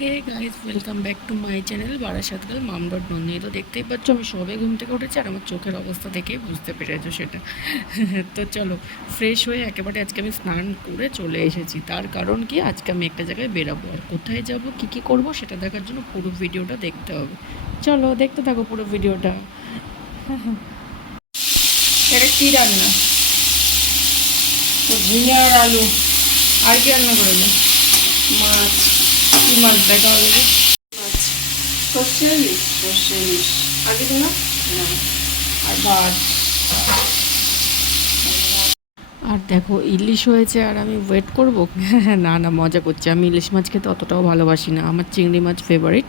Hey guys, welcome back to my channel Barasat girl mum dot Nandini. তো দেখতেই পাচ্ছ আমি সবে ঘুম থেকে উঠেছি আর আমার চোখের অবস্থা দেখেই বুঝতে পেরেছো সেটা। তো চলো, ফ্রেশ হয়ে একেবারে আজকে আমি স্নান করে চলে এসেছি। তার কারণ কি, আজকে আমি একটা জায়গায় বেরাবো, আর কোথায় যাব কী কী করবো সেটা দেখার জন্য পুরো ভিডিওটা দেখতে হবে। চলো দেখতে থাকো পুরো ভিডিওটা। এটা কী রান্না? তো ঝিঙে আর আলু। আর কি রান্না করলে? মাছ। কি মাছ দেখা হবে? মাছ। সর্ষে ইলিশ। সর্ষে ইলিশ। আর কিছু না? না। আর ভাত। আর দেখো ইলিশ হয়েছে আর আমি ওয়েট করবো? না না, মজা করছি। আমি ইলিশ মাছ খেতে অতটাও ভালোবাসি না, আমার চিংড়ি মাছ ফেভারিট।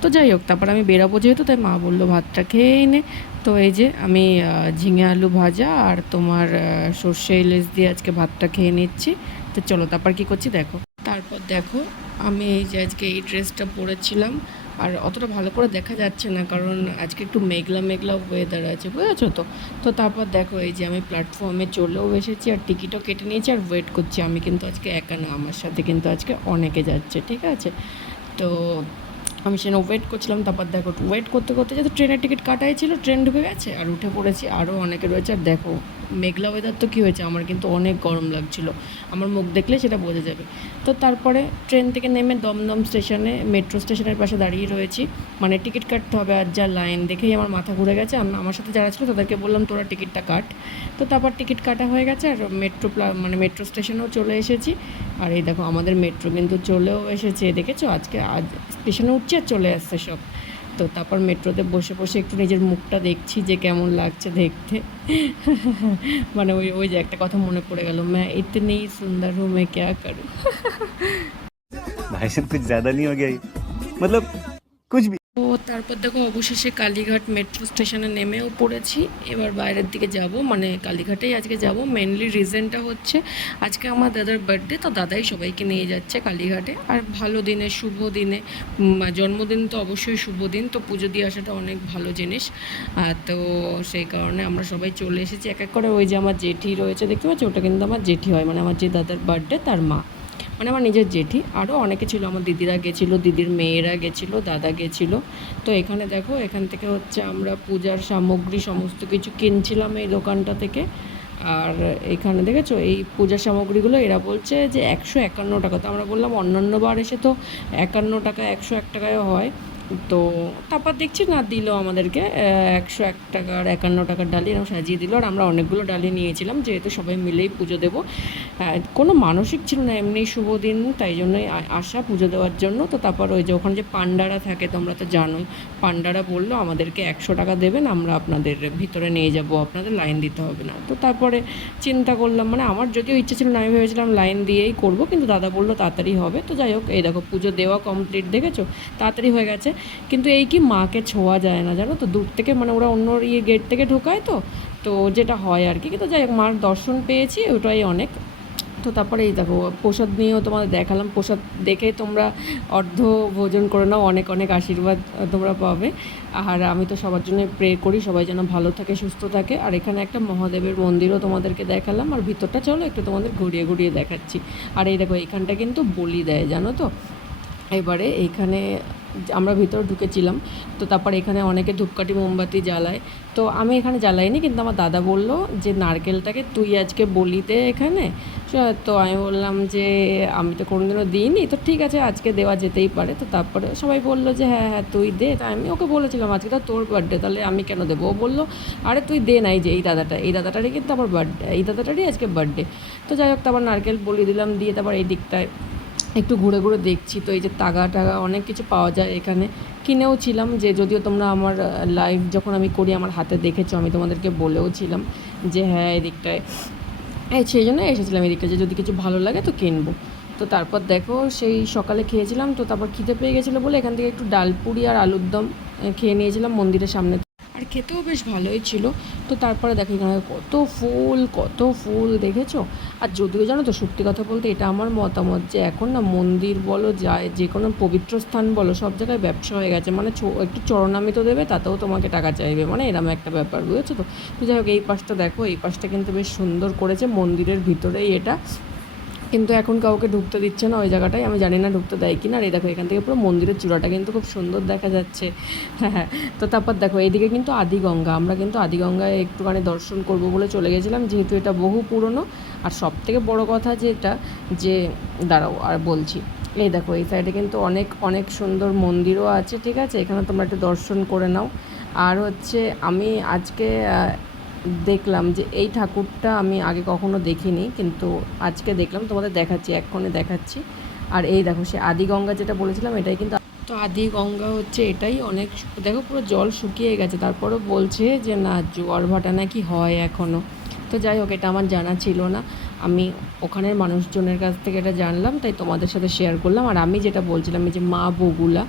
তো যাই হোক, তারপর আমি বেরাবো যেহেতু, তাই মা বললো ভাতটা খেয়েই নে। তো এই যে আমি ঝিঙে আলু ভাজা আর তোমার সর্ষে ইলিশ দিয়ে আজকে ভাতটা খেয়ে নিচ্ছি। তো চলো তারপর কী করছি দেখো। তারপর দেখো, আমি এই যে আজকে এই ড্রেসটা পরেছিলাম, আর অতটা ভালো করে দেখা যাচ্ছে না কারণ আজকে একটু মেঘলা মেঘলা ওয়েদার আছে, বুঝেছো তো। তো তারপর দেখো এই যে আমি প্ল্যাটফর্মে চলেও এসেছি আর টিকিটও কেটে নিয়েছি আর ওয়েট করছি। আমি কিন্তু আজকে একা না, আমার সাথে কিন্তু আজকে অনেকে যাচ্ছে, ঠিক আছে। তো আমি সেখানে ওয়েট করছিলাম। তারপর দেখো ওয়েট করতে করতে যেহেতু ট্রেনের টিকিট কাটাই ছিল, ট্রেন ঢুকে গেছে আর উঠে পড়েছি। আরও অনেকে রয়েছে। আর দেখো মেঘলা ওয়েদার তো কী হয়েছে, আমার কিন্তু অনেক গরম লাগছিল, আমার মুখ দেখলে সেটা বোঝা যাবে। তো তারপরে ট্রেন থেকে নেমে দমদম স্টেশনে, মেট্রো স্টেশনের পাশে দাঁড়িয়ে রয়েছি। মানে টিকিট কাটতে হবে, আর যা লাইন দেখেই আমার মাথা ঘুরে গেছে। আমার সাথে যারা ছিল তাদেরকে বললাম তোরা টিকিটটা কাট। তো তারপর টিকিট কাটা হয়ে গেছে আর মেট্রো স্টেশনেও চলে এসেছি। আর এই দেখো আমাদের মেট্রো কিন্তু চলেও এসেছে, দেখেছো আজ স্টেশনে উঠছে আর চলে আসছে সব। তো তারপর মেট্রোতে বসে বসে একটু নিজের মুখটা দেখছি যে কেমন লাগছে দেখতে। মানে ওই ওই যে একটা কথা মনে পড়ে গেল, मैं इतनी सुंदर हूँ मैं क्या करूँ। भाई साहब कुछ ज्यादा नहीं हो गया ये? मतलब कुछ भी। তো তারপর দেখো অবশেষে কালীঘাট মেট্রো স্টেশনে নেমেও পড়েছি। এবার বাইরের দিকে যাব, মানে কালীঘাটেই আজকে যাব। মেনলি রিজনটা হচ্ছে আজকে আমার দাদার বার্থডে, তো দাদাই সবাইকে নিয়ে যাচ্ছে কালীঘাটে। আর ভালো দিনে, শুভ দিনে, জন্মদিন তো অবশ্যই শুভ দিন, তো পুজো দিয়ে আসাটা অনেক ভালো জিনিস। তো সেই কারণে আমরা সবাই চলে এসেছি এক এক করে। ওই যে আমার জেঠি রয়েছে দেখতে পাচ্ছি, ওটা কিন্তু আমার জেঠি হয়, মানে আমার যে দাদার বার্থডে তার মা, মানে আমার নিজের জেঠি। আরও অনেকে ছিল, আমার দিদিরা গেছিলো, দিদির মেয়েরা গেছিলো, দাদা গেছিলো। তো এখানে দেখো, এখান থেকে হচ্ছে আমরা পূজার সামগ্রী সমস্ত কিছু কিনছিলাম এই দোকানটা থেকে। আর এখানে দেখেছো এই পূজার সামগ্রীগুলো এরা বলছে যে 151 টাকা। তো আমরা বললাম অন্যান্য বার এসে তো 51 টাকা, 101 টাকায় হয়। তো তারপর দেখছি না, দিল আমাদেরকে 101 টাকার 51 টাকার ডালি এরকম সাজিয়ে দিল। আর আমরা অনেকগুলো ডালি নিয়েছিলাম যেহেতু সবাই মিলেই পুজো দেবো। কোনো মানসিক ছিল না, এমনি শুভ দিন, তাই জন্যই আসা পুজো দেওয়ার জন্য। তো তারপর ওই যে ওখানে যে পান্ডারা থাকে তোমরা তো জানোই, পান্ডারা বললো আমাদেরকে 100 টাকা দেবেন, আমরা আপনাদের ভিতরে নিয়ে যাব, আপনাদের লাইন দিতে হবে না। তো তারপরে চিন্তা করলাম, মানে আমার যদিও ইচ্ছে ছিল না, আমি ভেবেছিলাম লাইন দিয়েই করব, কিন্তু দাদা বললো তাড়াতাড়ি হবে। তো যাই হোক, এই দেখো পুজো দেওয়া কমপ্লিট, দেখেছো তাড়াতাড়ি হয়ে গেছে। কিন্তু এই কি, মাকে ছোঁয়া যায় না জানো তো, দূর থেকে, মানে ওরা অন্য গেট থেকে ঢোকায় তো, তো যেটা হয় আর কি। কিন্তু যাই হোক, মার দর্শন পেয়েছি, ওটাই অনেক। তো তারপরে এই দেখো প্রসাদ নিয়েও তোমাদের দেখালাম, প্রসাদ দেখে তোমরা অর্ধ ভোজন করে নাও, অনেক অনেক আশীর্বাদ তোমরা পাবে। আর আমি তো সবার জন্য প্রে করি সবাই যেন ভালো থাকে, সুস্থ থাকে। আর এখানে একটা মহাদেবের মন্দিরও তোমাদেরকে দেখালাম, আর ভিতরটা চলো একটু তোমাদের ঘুরিয়ে ঘুরিয়ে দেখাচ্ছি। আর এই দেখো এইখানটা কিন্তু বলি দেয় জানো তো। এবারে এইখানে আমরা ভিতরে ঢুকেছিলাম, তো তারপর এখানে অনেকে ধূপকাঠি মোমবাতি জ্বালায়। তো আমি এখানে জ্বালাইনি, কিন্তু আমার দাদা বললো যে নারকেলটাকে তুই আজকে বলি দে এখানে। তো আমি বললাম যে আমি তো কোনোদিনও দিইনি, তো ঠিক আছে আজকে দেওয়া যেতেই পারে। তো তারপরে সবাই বললো যে হ্যাঁ হ্যাঁ তুই দে। তা আমি ওকে বলেছিলাম আজকে তো তোর বার্থডে, তাহলে আমি কেন দেবো। ও বললো আরে তুই দে না, এই যে এই দাদাটারই কিন্তু আমার বার্থডে, এই দাদাটারই আজকে বার্থডে। তো যাই হোক, তারপর নারকেল বলি দিলাম, দিয়ে তারপর এই দিকটায় একটু ঘুরে ঘুরে দেখছি। তো এই যে তাগা টাগা অনেক কিছু পাওয়া যায় এখানে, কিনেও ছিলাম। যে যদিও তোমরা আমার লাইভ যখন আমি করি আমার হাতে দেখেছো, আমি তোমাদেরকে বলেও ছিলাম যে হ্যাঁ এই দিকটায়, সেই জন্য এসেছিলাম এদিকটা, যে যদি কিছু ভালো লাগে তো কিনবো। তো তারপর দেখো সেই সকালে খেয়েছিলাম, তো তারপর খিদে পেয়ে গেছিলো বলে এখান থেকে একটু ডালপুরি আর আলুর দম খেয়ে নিয়েছিলাম মন্দিরের সামনে। আর খেতেও বেশ ভালোই ছিল। তো তারপরে দেখো এখানে কত ফুল দেখেছো। আর যদিও জানো তো, সত্যি কথা বলতে এটা আমার মতামত যে এখন না মন্দির বলো, যায় যে কোনো পবিত্র স্থান বলো, সব জায়গায় ব্যবসা হয়ে গেছে। মানে একটু চরণামৃত দেবে তাতেও তোমাকে টাকা চাইবে, মানে এরম একটা ব্যাপার, বুঝেছো তো। তো যাই হোক, এই পাশটা দেখো, এই পাশটা কিন্তু বেশ সুন্দর করেছে, মন্দিরের ভিতরেই এটা। কিন্তু এখন কাউকে ঢুকতে দিচ্ছে না ওই জায়গাটায়, আমি জানি না ঢুকতে দেয় কি না। আর এই দেখো এখান থেকে পুরো মন্দিরের চূড়াটা কিন্তু খুব সুন্দর দেখা যাচ্ছে। হ্যাঁ, তো তারপর দেখো এইদিকে কিন্তু আদিগঙ্গা, আমরা কিন্তু আদিগঙ্গায় একটুখানি দর্শন করব বলে চলে গেছিলাম, যেহেতু এটা বহু পুরনো। আর সব থেকে বড়ো কথা যেটা, যে দাঁড়াও আর বলছি, এই দেখো এই সাইডে কিন্তু অনেক অনেক সুন্দর মন্দিরও আছে, ঠিক আছে, এখানে তোমরা একটু দর্শন করে নাও। আর হচ্ছে আমি আজকে দেখলাম যে এই ঠাকুরটা আমি আগে কখনো দেখিনি, কিন্তু আজকে দেখলাম, তোমাদের দেখাচ্ছি, এক্ষণে দেখাচ্ছি। আর এই দেখো সে আদিগঙ্গা যেটা বলেছিলাম এটাই কিন্তু। তো আদিগঙ্গা হচ্ছে এটাই, অনেক দেখো পুরো জল শুকিয়ে গেছে, তারপরেও বলছে যে না জোয়ার ভাটা নাকি হয় এখনও। তো যাই হোক, এটা আমার জানা ছিল না, আমি ওখানের মানুষজনের কাছ থেকে এটা জানলাম, তাই তোমাদের সাথে শেয়ার করলাম। আর আমি যেটা বলছিলাম এই যে মা বগুলা,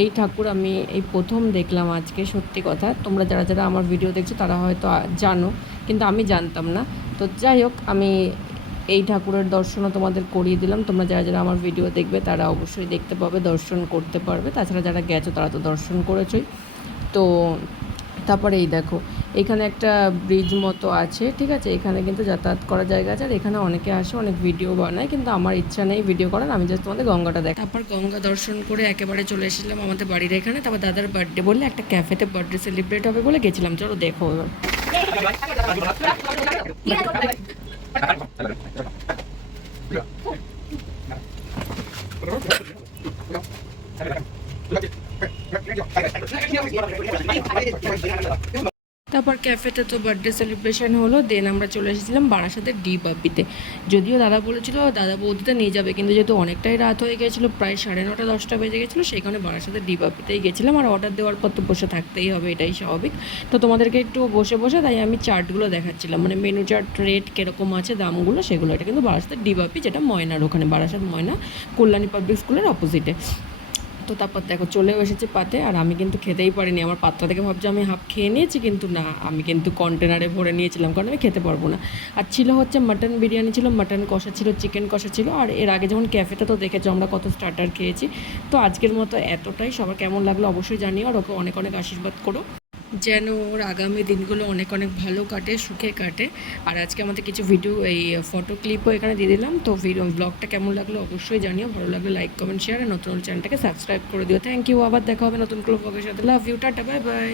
এই ঠাকুর আমি এই প্রথম দেখলাম আজকে, সত্যি কথা। তোমরা যারা যারা আমার ভিডিও দেখছো তারা হয়তো জানো, কিন্তু আমি জানতাম না। তো যাই হোক, আমি এই ঠাকুরের দর্শনও তোমাদের করিয়ে দিলাম। তোমরা যারা যারা আমার ভিডিও দেখবে তারা অবশ্যই দেখতে পাবে, দর্শন করতে পারবে। তাছাড়া যারা গেছো তারা তো দর্শন করেছই। তো তারপরে এই দেখো এখানে একটা ব্রিজ মতো আছে, ঠিক আছে, এখানে কিন্তু যাতায়াত করার জায়গা আছে। আর এখানে অনেকে আসে, অনেক ভিডিও বানায়, কিন্তু আমার ইচ্ছা নেই ভিডিও করার, আমি জাস্ট তোমাদের গঙ্গাটা দেখ। তারপর গঙ্গা দর্শন করে একেবারে চলে এসেছিলাম আমাদের বাড়ির এখানে। তারপর দাদার বার্থডে বললে একটা ক্যাফেতে বার্থডে সেলিব্রেট হবে বলে গেছিলাম, চলো দেখো এবার। তারপর ক্যাফেতে তো বার্থডে সেলিব্রেশন হলো, দেন আমরা চলে এসেছিলাম বারাসাতের ডি বাপিতে। যদিও দাদা বলেছিল দাদা বৌদিতে নিয়ে যাবে, কিন্তু যেহেতু অনেকটাই রাত হয়ে গেছিলো, প্রায় 9:30 10টা বেজে গেছিলো, সেই কারণে বারাসাতের ডি বাপিতেই গেছিলাম। আর অর্ডার দেওয়ার পর তো বসে থাকতেই হবে, এটাই স্বাভাবিক। তো তোমাদেরকে একটু বসে বসে তাই আমি চার্টগুলো দেখাচ্ছিলাম, মানে মেনু চার্ট, রেট কীরকম আছে, দামগুলো, সেগুলো। এটা কিন্তু বারাসাতের ডি বাপি, যেটা ময়নার ওখানে, বারাসাত ময়না কল্যাণী পাবলিক স্কুলের অপোজিটে। তো তারপর দেখো চলেও এসেছে পাতে, আর আমি কিন্তু খেতেই পারিনি। আমার পাত্র থেকে ভাবছি আমি হাফ খেয়ে নিয়েছি, কিন্তু না, আমি কিন্তু কন্টেনারে ভরে নিয়েছিলাম, কারণ আমি খেতে পারবো না। আর ছিল হচ্ছে মাটন বিরিয়ানি ছিল, মাটন কষা ছিল, চিকেন কষা ছিল। আর এর আগে যেমন ক্যাফেতে তো দেখেছো আমরা কত স্টার্টার খেয়েছি। তো আজকের মতো এতটাই, সবার কেমন লাগলো অবশ্যই জানিও, আর ওকে অনেক অনেক আশীর্বাদ করো যেন ওর আগামী দিনগুলো অনেক অনেক ভালো কাটে, সুখে কাটে। আর আজকে আমাদের কিছু ভিডিও, এই ফটো ক্লিপও এখানে দিয়ে দিলাম। তো ব্লগটা কেমন লাগলো অবশ্যই জানিও, ভালো লাগলে লাইক কমেন্ট শেয়ার, আর নতুন চ্যানেলটাকে সাবস্ক্রাইব করে দিও। থ্যাংক ইউ, আবার দেখা হবে নতুন কোনো ব্লগের সাথে। Love you, tata, bye by.